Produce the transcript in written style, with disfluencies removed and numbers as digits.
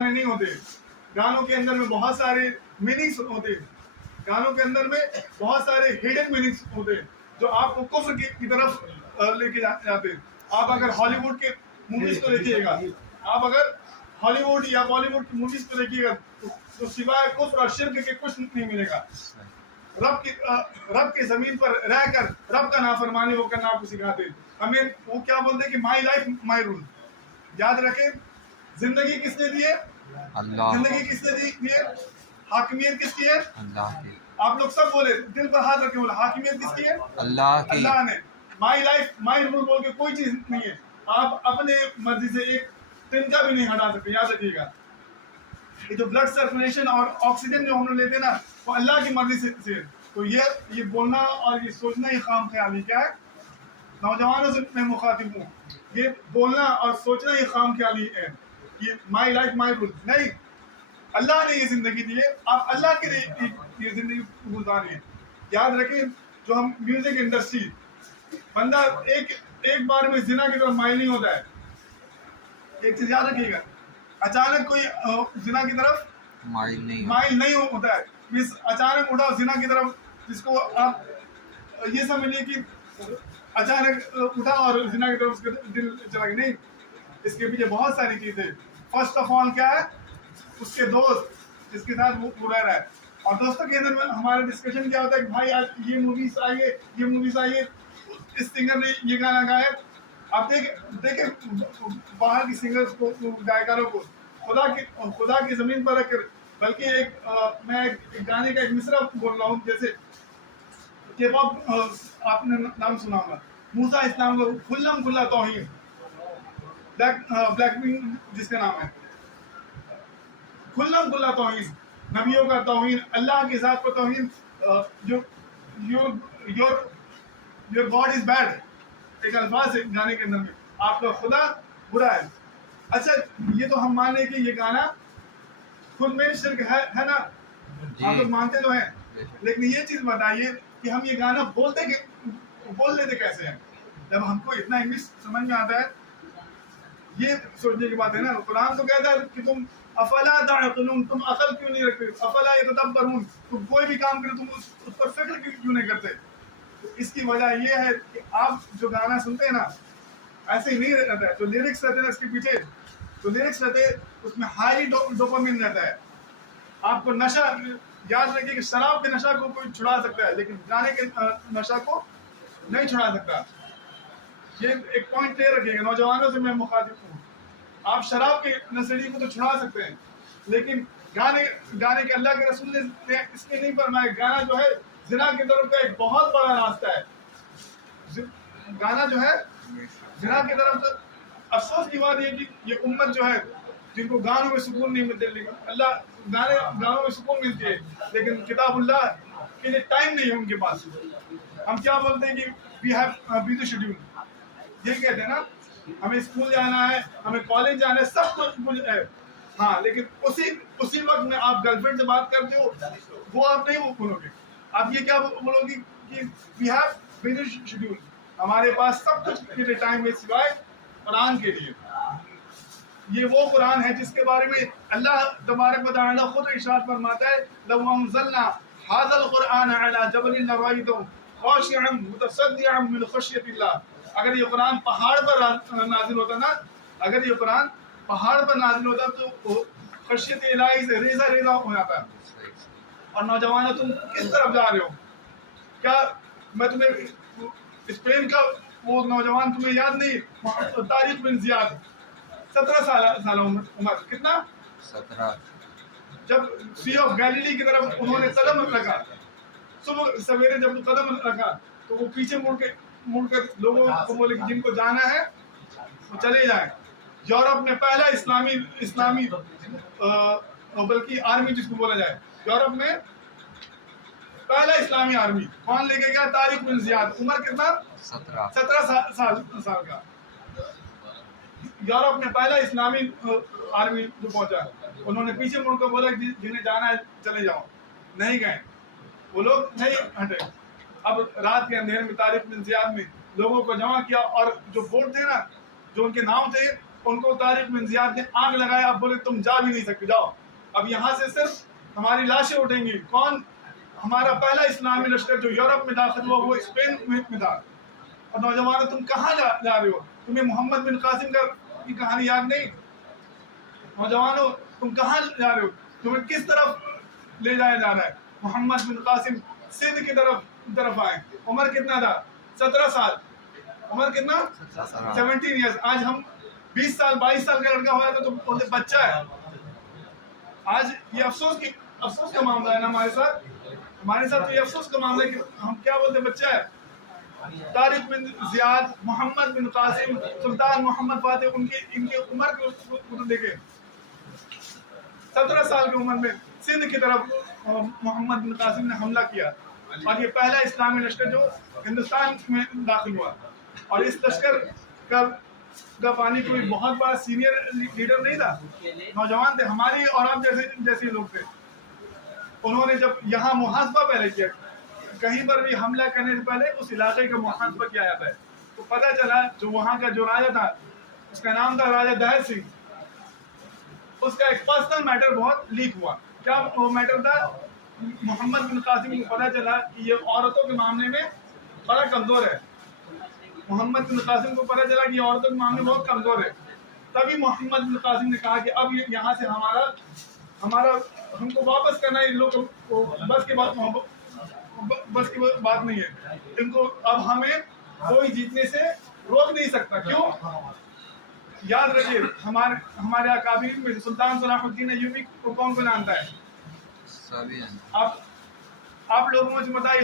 नहीं होते। गानों के अंदर में बहुत सारे मीनिंग्स होते, गानों के अंदर में बहुत सारे हिडन मीनिंग्स होते जो आपको कुफ्र की तरफ लेके जाते। आप अगर हॉलीवुड के मूवीज को देखिएगा, आप अगर हॉलीवुड या बॉलीवुड की मूवीज को देखिएगा तो सिवाय कुफ्र और शिर्क के कुछ नहीं मिलेगा। रब की जमीन पर रहकर रब का नाफरमानी वो करना आपको सिखाते। हमें वो क्या बोलते कि माई लाइफ माई रूल। याद रखें, जिंदगी किसने दी है? अल्लाह। जिंदगी किसने दी है? हाकिमियत किसकी है? अल्लाह की। आप लोग सब बोले, दिल पर हाथ रखे बोले, हाकिमियत किसकी है? अल्लाह की। अल्लाह ने। माई लाइफ माई रूल बोल के कोई चीज नहीं है। आप अपने मर्जी से एक तिनका भी नहीं हटा सकते। याद रखिएगा, ये जो ब्लड सर्कुलेशन और ऑक्सीजन जो हम लोग लेते हैं ना, वो अल्लाह की मर्जी से। तो ये बोलना और ये सोचना ये खाम ख्याली क्या है? नौजवानों से मैं मुखातिब हूँ, ये बोलना और सोचना ये खाम ख्याली है कि माई लाइफ माई रूल नहीं। अल्लाह ने ये जिंदगी दी है, आप अल्लाह के लिए ये जिंदगी गुजारिए। याद रखें, जो हम म्यूजिक इंडस्ट्री, बंदा एक बार में जिना की तरफ माइल नहीं होता है। एक चीज याद रखिएगा, अचानक कोई जिना की तरफ माइल नहीं होता है। इस अचानक उठा जिना की तरफ, जिसको आप ये समझिए कि अचानक उठा और जिना की तरफ उसका दिल चला गया, नहीं। इसके पीछे बहुत सारी चीजें। फर्स्ट ऑफ ऑल क्या है? उसके दोस्त जिसके साथ वो रह रहा है। और दोस्तों के अंदर हमारा डिस्कशन क्या होता है कि भाई आज ये मूवीज आई है, इस सिंगर ने ये गाना गाया। आप देखे बाहर की सिंगर्स को, गायकारों को खुदा की जमीन पर रखकर, बल्कि मैं एक गाने का एक मिसरा बोल रहा हूँ। जैसे K-pop आपने नाम सुना होगा, मूसा इस्लाम को खुल्लम खुल्ला तौहीन, ब्लैकपिंक जिसका नाम है, खुल्लम खुल्ला तौहीन, नबियों का तौहीन, अल्लाह की ज़ात पर तौहीन। योर गॉड इज बैड, एक अल्फाज है गाने के अंदर में, आपका खुदा बुरा है। अच्छा, ये तो हम माने कि ये गाना खुद में शिर्क है ना, आप लोग मानते तो हैं, लेकिन ये चीज बताइए कि हम ये गाना बोल लेते कैसे हैं? जब हमको इतना इंग्लिश समझ में आता है, ये सोचने की बात है ना। कुरान तो कहता है कि तुम अफला ताक़िलून, तुम अकल क्यों नहीं रखते? अफला यतदब्बरून, तुम कोई भी काम करो तुम उस पर फिक्र क्यों नहीं करते? तो इसकी वजह ये है कि आप जो गाना सुनते हैं ना, ऐसे ही नहीं रहता है। जो लिरिक्स रहते हैं इसके पीछे, जो लिरिक्स रहते हैं उसमें हाई डोपामिन रहता है। आपको नशा, याद रखिए कि शराब के नशा को कोई छुड़ा सकता है, लेकिन गाने के नशा को नहीं छुड़ा सकता। ये एक पॉइंट क्लियर रखिएगा, नौजवानों से मैं मुखातिब हूँ। आप शराब के नशेड़ी को तो छुड़ा सकते हैं, लेकिन गाने के अल्लाह के रसूल ने इसके नहीं फरमाया। गाना जो है जिना की तरफ का एक बहुत बड़ा रास्ता है। गाना जो है जिना की तरफ, तो अफसोस की बात है कि ये उम्मत जो है, जिनको गानों में सुकून नहीं मिलते, लेकिन अल्लाह गानों में सुकून मिलती है, लेकिन किताबुल्लाह के लिए टाइम नहीं है उनके पास। हम क्या बोलते हैं कि वी हैव बिजी शेड्यूल, ये कहते हैं ना, हमें स्कूल जाना है, हमें कॉलेज जाना है, सब कुछ है। हाँ, लेकिन उसी वक्त में आप गर्लफ्रेंड से बात करते हो, वो आप नहीं बोलोगे। आप ये क्या बोलोगे कि वी हैव बिजी शेड्यूल, हमारे पास सब कुछ के लिए टाइम है सिवाय कुरान के लिए। ये वो कुरान है जिसके बारे में अल्लाह तबारक व तआला खुद इरशाद फरमाता है, लौ अंज़लना हाज़ल कुरआन अला जबलिन लरअयतहु खाशिअन मुतसद्दिअन मिन खश्यतिल्लाह। अगर ये कुरान पहाड़ पर नाजिल होता ना, अगर ये कुरान पहाड़ पर नाजिल होता तो खशियत इलाही से रेजा हो जाता। और नौजवानों, तुम किस तरफ जा रहे हो? क्या मैं तुम्हें स्पेन का वो नौजवान तुम्हें याद नहीं? तारिक बिन जियाद, 17 साल उम्र, कितना? 17। जब सी ऑफ गैलीली की तरफ उन्होंने कदम रखा, सुबह सवेरे जब कदम रखा, तो वो पीछे मुड़कर लोगों को बोले कि जिनको जाना है वो चले जाएं। यूरोप में पहला इस्लामी बल्कि आर्मी जिसको बोला जाए, यूरोप में पहला इस्लामी आर्मी कौन लेके गया? तारिक बिन जियाद। उम्र कितना? 17 साल का। यूरोप में पहला इस्लामी आर्मी जो पहुंचा, उन्होंने पीछे मुड़कर बोला कि जिन्हें जाना है चले जाओ। नहीं गए, वो लोग नहीं हटे। अब रात के अंधेरे में तारिक बिन जियाद ने लोगों को जमा किया, और जो बोट थे ना, जो उनके नाव थे, उनको तारिक बिन जियाद ने आग लगाया, अब बोले तुम जा भी नहीं सकते, जाओ। अब यहाँ से सिर्फ हमारी लाशें उठेंगी। कौन? हमारा पहला इस्लामी लश्कर जो यूरोप में दाखिल हुआ वो स्पेन में था। और नौजवानों, तुम कहाँ जा रहे हो? तुम्हें मोहम्मद बिन कासिम की कहानी याद नहीं? नौजवानों, तुम कहाँ जा रहे हो? तुम्हें किस तरफ ले जाया जा रहा है? मोहम्मद बिन कासिम सिंध की तरफ आए। उम्र कितना था? 17 साल। उम्र कितना? 17 ईयर्स। आज हम 20 साल 22 साल का लड़का हुआ तो बोलते बच्चा है। आज ये अफसोस का मामला है ना हमारे साथ तो ये अफसोस का मामला है कि हम क्या बोलते बच्चा है। तारिक बिन जियाद, मोहम्मद बिन कासिम, सुल्तान मोहम्मद फातिह, इनकी उम्र को देखे। 17 साल की उम्र में सिंध की तरफ मोहम्मद बिन कासिम ने हमला किया और ये पहला इस्लामी लश्कर जो हिंदुस्तान में दाखिल हुआ। और इस लश्कर का पानी कोई बहुत बड़ा सीनियर लीडर नहीं था, नौजवान थे, हमारी और आप जैसे लोग थे। उन्होंने जब यहाँ मुहासबा पहले किया, कहीं पर भी हमला करने से पहले उस इलाके का मुहासबा किया जाता है, तो पता चला जो वहाँ का जो राजा था उसका नाम था राजा दहर सिंह। उसका एक पर्सनल मैटर बहुत लीक हुआ। क्या वो मैटर था? मोहम्मद बिन कासिम को पता चला कि ये औरतों के मामले में बड़ा कमजोर है। मोहम्मद बिन कासिम को पता चला कि औरतों के मामले में बहुत कमजोर है। तभी मोहम्मद बिन कासिम ने कहा कि अब यहाँ से हमारा हमको वापस करना है। इन लोग को बस की बात नहीं है। इनको अब हमें कोई जीतने से रोक नहीं सकता। क्यों? याद रखिए, हमारे अकाबीर में सुल्तान सलाहुद्दीन अय्यूबी को कौन जानता है? आप लोग मुझे बताइए।